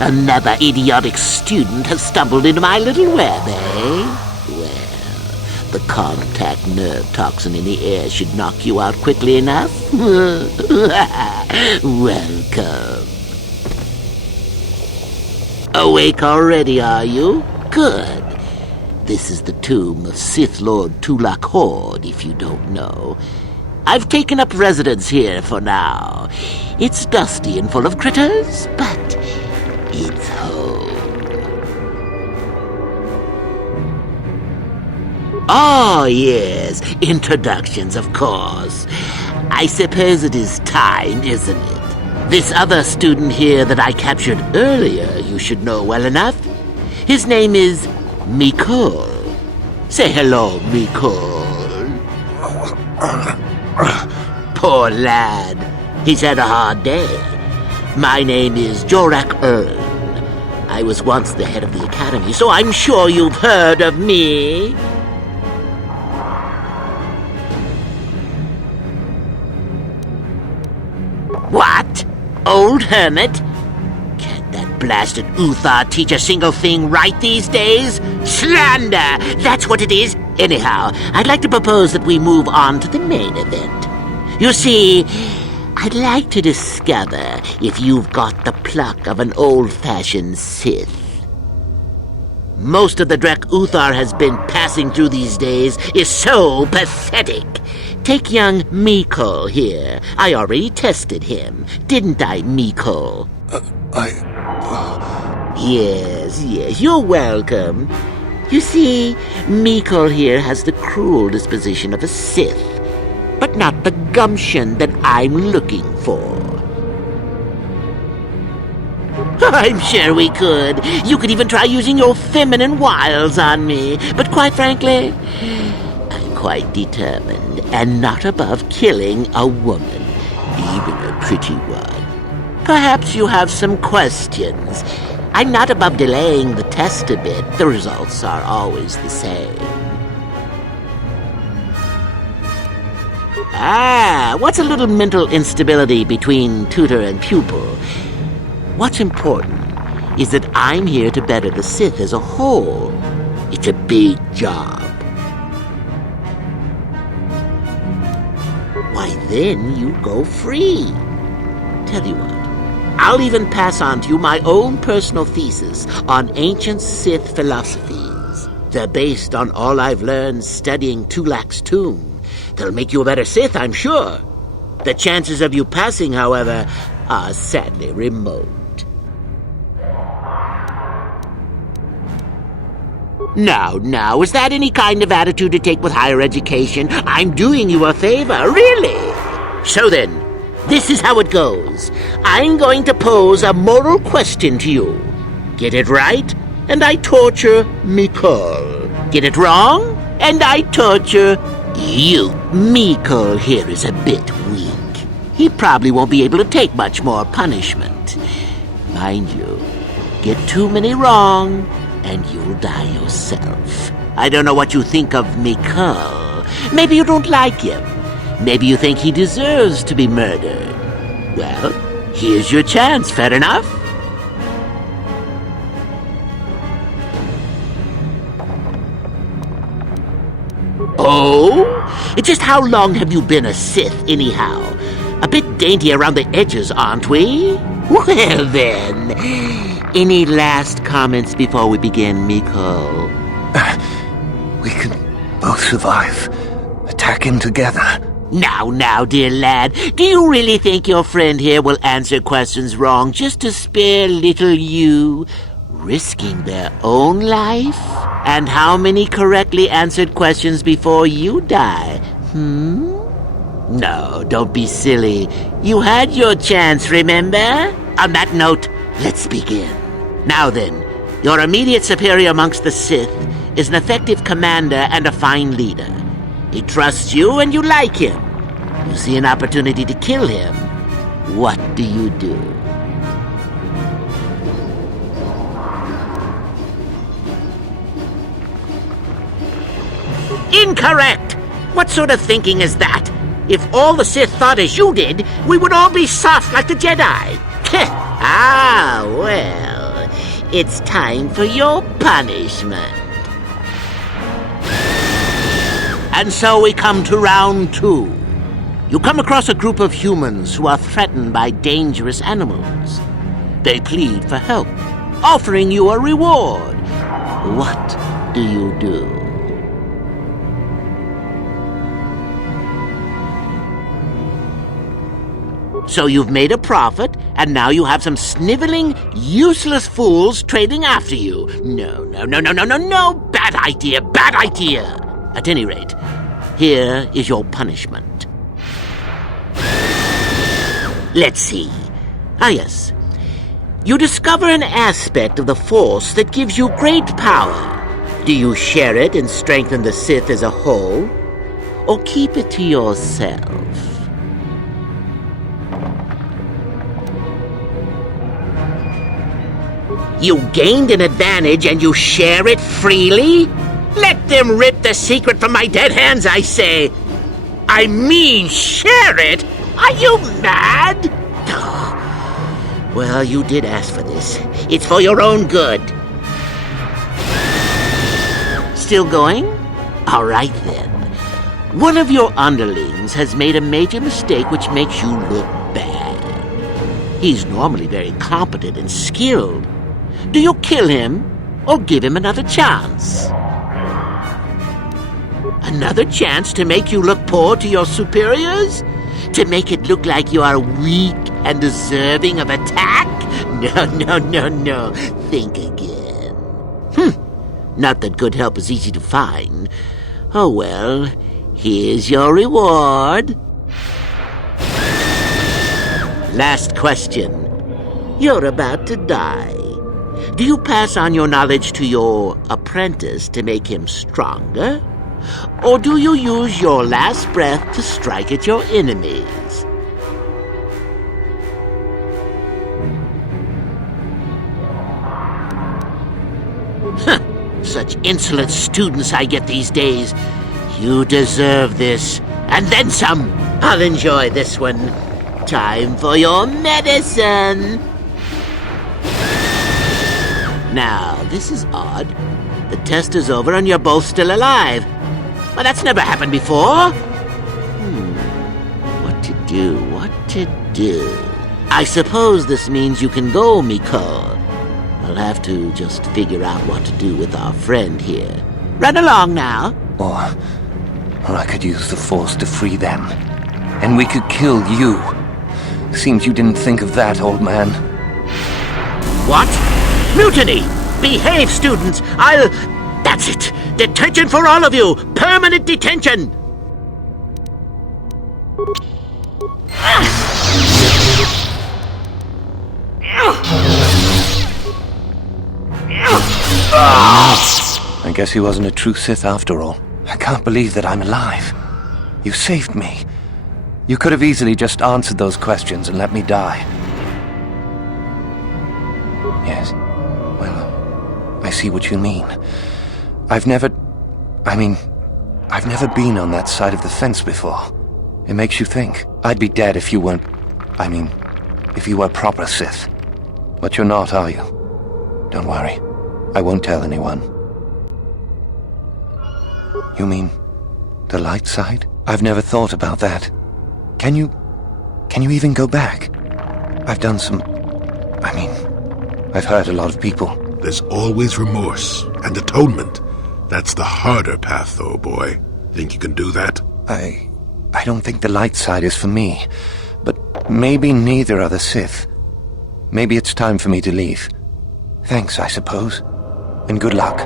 Another idiotic student has stumbled into my little web, eh? Well, the contact nerve toxin in the air should knock you out quickly enough. Welcome. Awake already, are you? Good. This is the tomb of Sith Lord Tulak Hord, if you don't know. I've taken up residence here for now. It's dusty and full of critters, but it's home. Oh, yes, introductions, of course. I suppose it is time, isn't it? This other student here that I captured earlier you should know well enough. His name is Mekel. Say hello, Mekel. Poor lad. He's had a hard day. My name is Jorak Uln. I was once the head of the academy, so I'm sure you've heard of me. What? Old hermit? Can't that blasted Uthar teach a single thing right these days? Slander! That's what it is. Anyhow, I'd like to propose that we move on to the main event. You see, I'd like to discover if you've got the pluck of an old-fashioned Sith. Most of the dreck Uthar has been passing through these days is so pathetic. Take young Mekel here. I already tested him. Didn't I, Mekel? Yes, you're welcome. You see, Mekel here has the cruel disposition of a Sith, but not the gumption that I'm looking for. I'm sure we could. You could even try using your feminine wiles on me, but quite frankly, I'm quite determined and not above killing a woman, even a pretty one. Perhaps you have some questions. I'm not above delaying the test a bit. The results are always the same. What's a little mental instability between tutor and pupil? What's important is that I'm here to better the Sith as a whole. It's a big job. Why, then you go free. Tell you what, I'll even pass on to you my own personal thesis on ancient Sith philosophies. They're based on all I've learned studying Tulak's tomb. They'll make you a better Sith, I'm sure. The chances of you passing, however, are sadly remote. Now, is that any kind of attitude to take with higher education? I'm doing you a favor, really? So then, this is how it goes. I'm going to pose a moral question to you. Get it right, and I torture Mekel. Get it wrong, and I torture you. Mekel here is a bit weak. He probably won't be able to take much more punishment. Mind you, get too many wrong, and you'll die yourself. I don't know what you think of Mekel. Maybe you don't like him. Maybe you think he deserves to be murdered. Well, here's your chance, fair enough? Oh? Just how long have you been a Sith, anyhow? A bit dainty around the edges, aren't we? Well, then, any last comments before we begin, Mekel? We can both survive. Attack him together. Now, dear lad, do you really think your friend here will answer questions wrong just to spare little you, risking their own life? And how many correctly answered questions before you die? No, don't be silly. You had your chance, remember? On that note, let's begin. Now then, your immediate superior amongst the Sith is an effective commander and a fine leader. He trusts you and you like him. You see an opportunity to kill him. What do you do? Incorrect! What sort of thinking is that? If all the Sith thought as you did, we would all be soft like the Jedi. Ah, well, it's time for your punishment. And so we come to round 2. You come across a group of humans who are threatened by dangerous animals. They plead for help, offering you a reward. What do you do? So you've made a profit, and now you have some sniveling, useless fools trading after you. No. Bad idea. At any rate, here is your punishment. Let's see. Ah, yes. You discover an aspect of the Force that gives you great power. Do you share it and strengthen the Sith as a whole? Or keep it to yourself? You gained an advantage and you share it freely? Let them rip the secret from my dead hands, I say! I mean, share it? Are you mad? Oh, well, you did ask for this. It's for your own good. Still going? All right, then. One of your underlings has made a major mistake which makes you look bad. He's normally very competent and skilled. Do you kill him or give him another chance? Another chance to make you look poor to your superiors? To make it look like you are weak and deserving of attack? No. Think again. Not that good help is easy to find. Oh well, here's your reward. Last question. You're about to die. Do you pass on your knowledge to your apprentice to make him stronger? Or do you use your last breath to strike at your enemies? Such insolent students I get these days. You deserve this, and then some. I'll enjoy this one. Time for your medicine. Now, this is odd. The test is over and you're both still alive. Well, that's never happened before. What to do? I suppose this means you can go, Mekel. I'll have to just figure out what to do with our friend here. Run along now. Or I could use the Force to free them. And we could kill you. Seems you didn't think of that, old man. What? Mutiny! Behave, students! That's it! Detention for all of you! Permanent detention! I guess he wasn't a true Sith after all. I can't believe that I'm alive. You saved me. You could have easily just answered those questions and let me die. Yes. Well, I see what you mean. I've never been on that side of the fence before. It makes you think. I'd be dead if you weren't... if you were proper Sith. But you're not, are you? Don't worry. I won't tell anyone. You mean the light side? I've never thought about that. Can you even go back? I've done some... I've hurt a lot of people. There's always remorse and atonement. That's the harder path, though, boy. Think you can do that? I don't think the light side is for me. But maybe neither are the Sith. Maybe it's time for me to leave. Thanks, I suppose. And good luck.